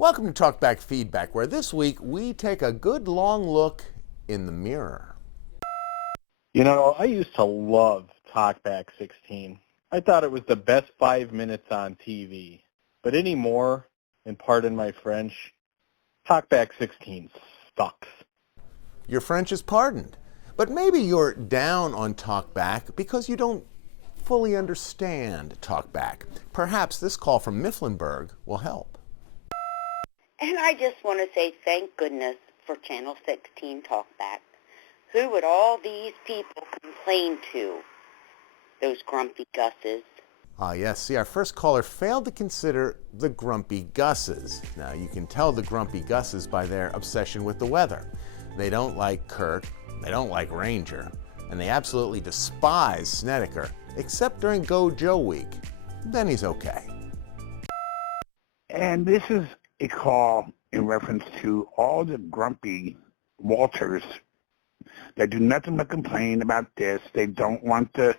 Welcome to Talkback Feedback, where this week we take a good long look in the mirror. You know, I used to love Talkback 16. I thought it was the best 5 minutes on TV. But anymore, and pardon my French, Talkback 16 sucks. Your French is pardoned, but maybe you're down on Talkback because you don't fully understand Talkback. Perhaps this call from Mifflinburg will help. And I just want to say thank goodness for Channel 16 Talkback. Who would all these people complain to? Those grumpy Gusses. Ah, yes. See, our first caller failed to consider the grumpy Gusses. Now, you can tell the grumpy Gusses by their obsession with the weather. They don't like Kurt, they don't like Ranger, and they absolutely despise Snedeker, except during Go Joe Week. Then he's okay. And this is a call in reference to all the grumpy Walters that do nothing but complain about this. They don't want the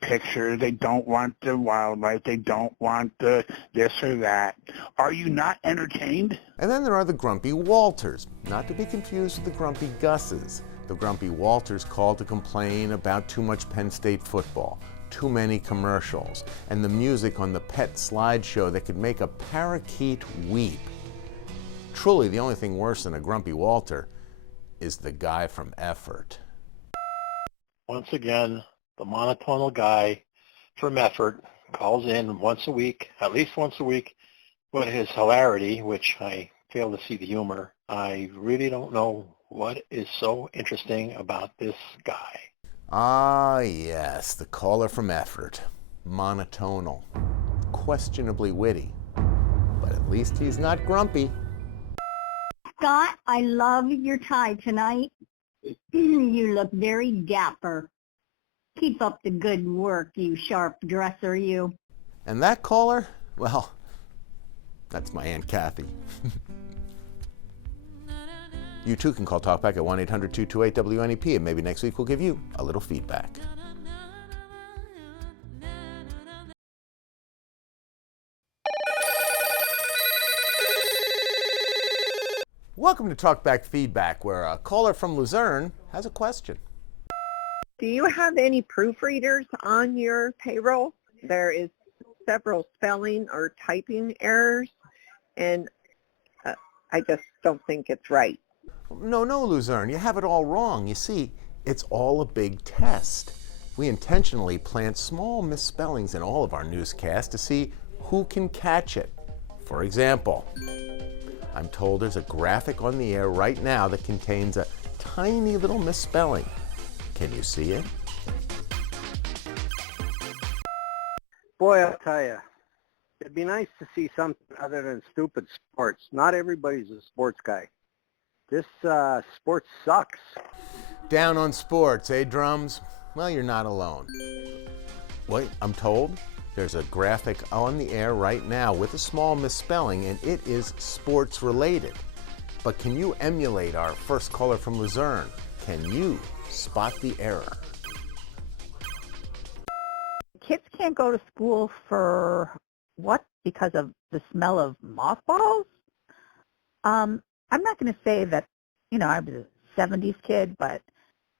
pictures. They don't want the wildlife. They don't want the this or that. Are you not entertained? And then there are the grumpy Walters, not to be confused with the grumpy Gusses. The grumpy Walters call to complain about too much Penn State football, too many commercials, and the music on the pet slideshow that could make a parakeet weep. Truly, the only thing worse than a grumpy Walter is the guy from Effort. Once again, the monotonal guy from Effort calls in once a week, at least once a week, with his hilarity, which I fail to see the humor. I really don't know what is so interesting about this guy. Ah, yes, the caller from Effort. Monotonal, questionably witty, but at least he's not grumpy. Scott, I love your tie tonight. You look very dapper. Keep up the good work, you sharp dresser, you. And that caller, well, that's my Aunt Kathy. You too can call Talkback at 1-800-228-WNEP, and maybe next week we'll give you a little feedback. Welcome to Talkback Feedback, where a caller from Luzerne has a question. Do you have any proofreaders on your payroll? There is several spelling or typing errors, and I just don't think it's right. No, Luzerne, you have it all wrong. You see, it's all a big test. We intentionally plant small misspellings in all of our newscasts to see who can catch it. For example, I'm told there's a graphic on the air right now that contains a tiny little misspelling. Can you see it? Boy, I'll tell you, it'd be nice to see something other than stupid sports. Not everybody's a sports guy. This sports sucks. Down on sports, eh, Drums? Well, you're not alone. Wait, I'm told there's a graphic on the air right now with a small misspelling, and it is sports related. But can you emulate our first caller from Luzerne? Can you spot the error? Kids can't go to school for what? Because of the smell of mothballs? I'm not going to say that, I was a 70s kid, but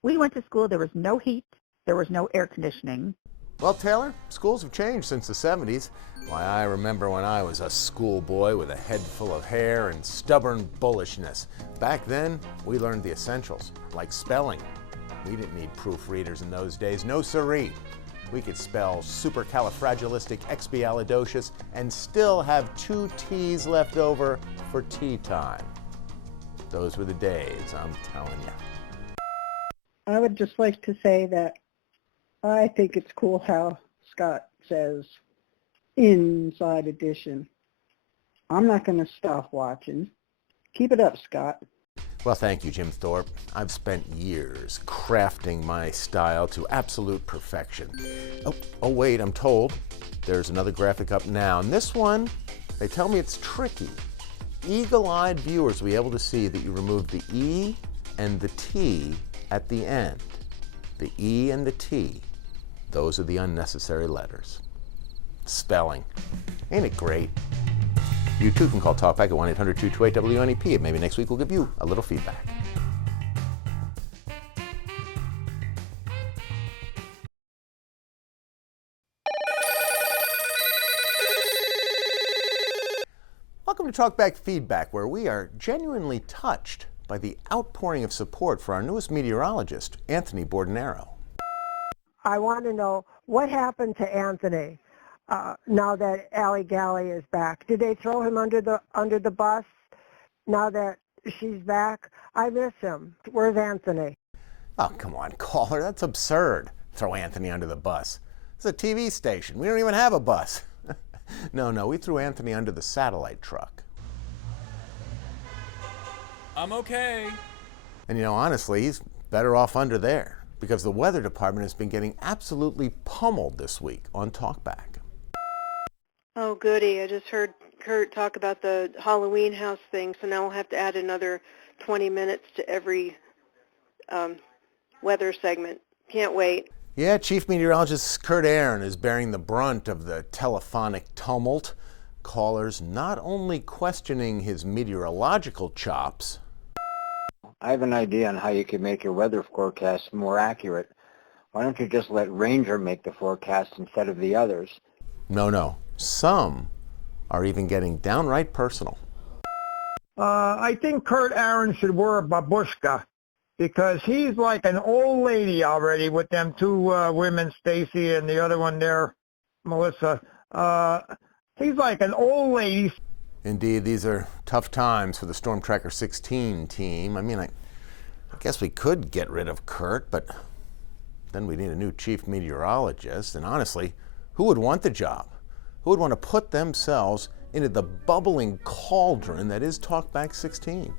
we went to school, there was no heat, there was no air conditioning. Well, Taylor, schools have changed since the 70s. Why, I remember when I was a schoolboy with a head full of hair and stubborn bullishness. Back then, we learned the essentials, like spelling. We didn't need proofreaders in those days, no siree. We could spell supercalifragilisticexpialidocious and still have 2 T's left over for tea time. Those were the days, I'm telling you. I would just like to say that I think it's cool how Scott says Inside Edition. I'm not going to stop watching. Keep it up, Scott. Well, thank you, Jim Thorpe. I've spent years crafting my style to absolute perfection. Oh, wait, I'm told there's another graphic up now. And this one, they tell me it's tricky. Eagle-eyed viewers will be able to see that you removed the E and the T at the end. The E and the T, those are the unnecessary letters. Spelling. Ain't it great? You too can call Talkback at 1-800-228-WNEP, and maybe next week we'll give you a little feedback. Welcome to Talkback Feedback, where we are genuinely touched by the outpouring of support for our newest meteorologist, Anthony Bordenero. I want to know what happened to Anthony now that Allie Galley is back. Did they throw him under the bus now that she's back? I miss him. Where's Anthony? Oh, come on, caller. That's absurd. Throw Anthony under the bus. It's a TV station. We don't even have a bus. No, we threw Anthony under the satellite truck. I'm okay. And honestly, he's better off under there, because the weather department has been getting absolutely pummeled this week on Talkback. Oh, goody. I just heard Kurt talk about the Halloween house thing, so now we'll have to add another 20 minutes to every weather segment. Can't wait. Yeah, Chief Meteorologist Kurt Aaron is bearing the brunt of the telephonic tumult. Callers not only questioning his meteorological chops. I have an idea on how you can make your weather forecast more accurate. Why don't you just let Ranger make the forecast instead of the others? No. Some are even getting downright personal. I think Kurt Aaron should wear a babushka, because he's like an old lady already with them two women, Stacy and the other one there, Melissa. He's like an old lady. Indeed, these are tough times for the Storm Tracker 16 team. I mean, I guess we could get rid of Kurt, but then we need a new chief meteorologist. And honestly, who would want the job? Who would want to put themselves into the bubbling cauldron that is Talkback 16?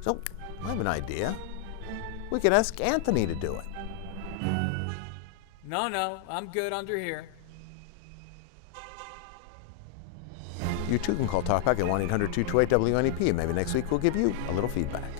So, I have an idea. We could ask Anthony to do it. No, I'm good under here. You too can call Talkback at 1-800-228-WNEP, and maybe next week we'll give you a little feedback.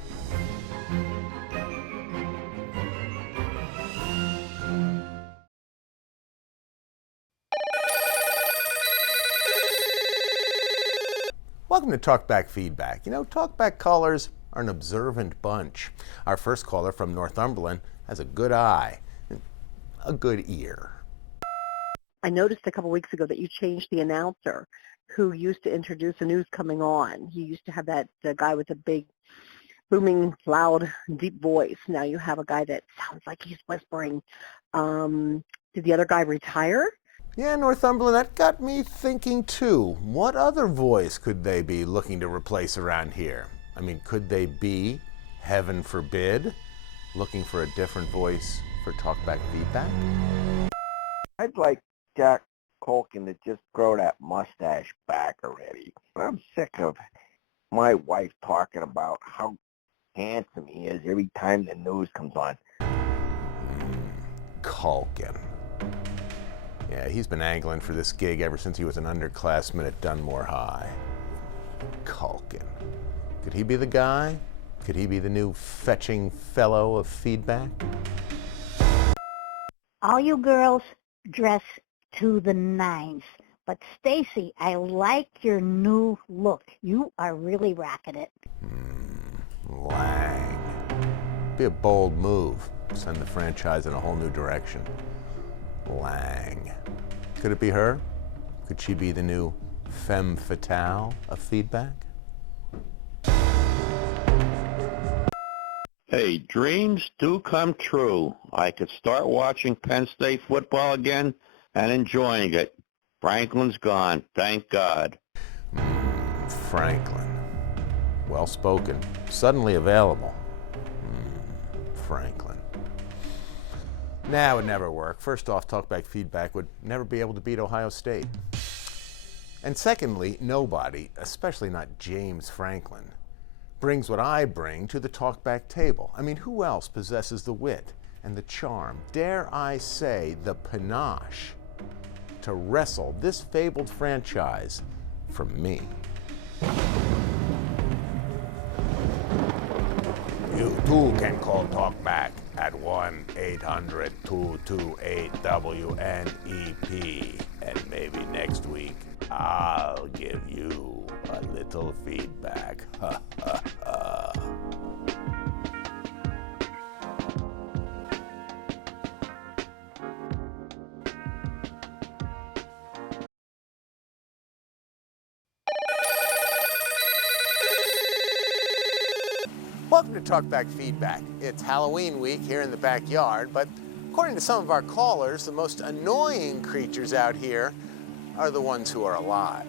Welcome to Talkback Feedback. Talkback callers are an observant bunch. Our first caller from Northumberland has a good eye, a good ear. I noticed a couple weeks ago that you changed the announcer who used to introduce the news coming on. You used to have that guy with a big, booming, loud, deep voice. Now you have a guy that sounds like he's whispering. Did the other guy retire? Yeah, Northumberland, that got me thinking too. What other voice could they be looking to replace around here? I mean, could they be, heaven forbid, looking for a different voice for Talkback Feedback? I'd like Jack Culkin to just grow that mustache back already. I'm sick of my wife talking about how handsome he is every time the news comes on. Culkin. Yeah, he's been angling for this gig ever since he was an underclassman at Dunmore High. Culkin. Could he be the guy? Could he be the new fetching fellow of feedback? All you girls dress to the nines. But Stacy, I like your new look. You are really rocking it. Lang. Be a bold move. Send the franchise in a whole new direction. Lang. Could it be her? Could she be the new femme fatale of feedback? Hey, dreams do come true. I could start watching Penn State football again and enjoying it. Franklin's gone, thank God. Franklin. Well spoken. Suddenly available. Franklin. Nah, it would never work. First off, Talkback Feedback would never be able to beat Ohio State. And secondly, nobody, especially not James Franklin, brings what I bring to the Talkback table. I mean, who else possesses the wit and the charm, dare I say the panache, to wrestle this fabled franchise from me? You too can call Talkback at 1-800-228-WNEP, and maybe next week I'll give you a little feedback. Ha, ha, ha. Welcome to Talkback Feedback. It's Halloween week here in the backyard, but according to some of our callers, the most annoying creatures out here are the ones who are alive.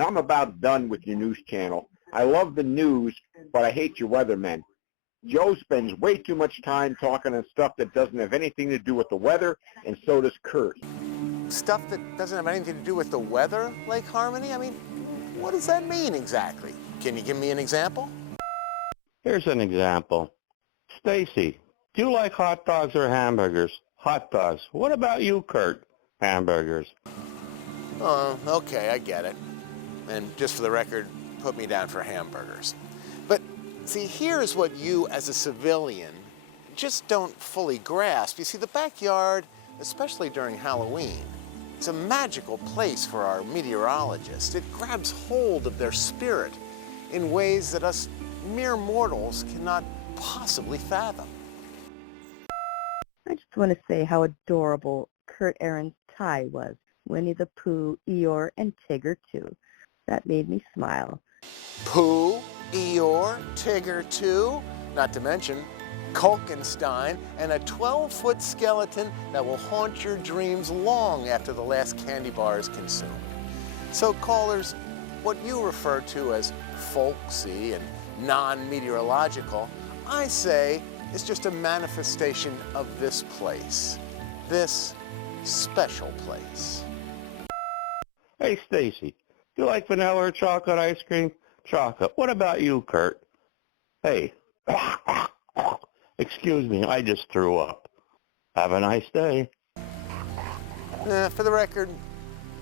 I'm about done with your news channel. I love the news, but I hate your weathermen. Joe spends way too much time talking on stuff that doesn't have anything to do with the weather, and so does Kurt. Stuff that doesn't have anything to do with the weather, Lake Harmony? I mean, what does that mean exactly? Can you give me an example? Here's an example. Stacy, do you like hot dogs or hamburgers? Hot dogs. What about you, Kurt? Hamburgers. Oh, okay, I get it. And just for the record, put me down for hamburgers. But see, here's what you as a civilian just don't fully grasp. You see, the backyard, especially during Halloween, it's a magical place for our meteorologists. It grabs hold of their spirit in ways that us mere mortals cannot possibly fathom. I just want to say how adorable Kurt Aaron's tie was. Winnie the Pooh, Eeyore, and Tigger, too. That made me smile. Pooh, Eeyore, Tigger, too, not to mention Kulkenstein and a 12-foot skeleton that will haunt your dreams long after the last candy bar is consumed. So callers, what you refer to as folksy and non-meteorological, I say is just a manifestation of this place, this special place. Hey, Stacy, do you like vanilla or chocolate ice cream? Chocolate. What about you, Kurt? Hey. Excuse me, I just threw up. Have a nice day. For the record,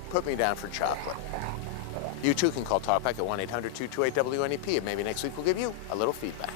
put me down for chocolate. You too can call Talkback at 1-800-228-WNEP, and maybe next week we'll give you a little feedback.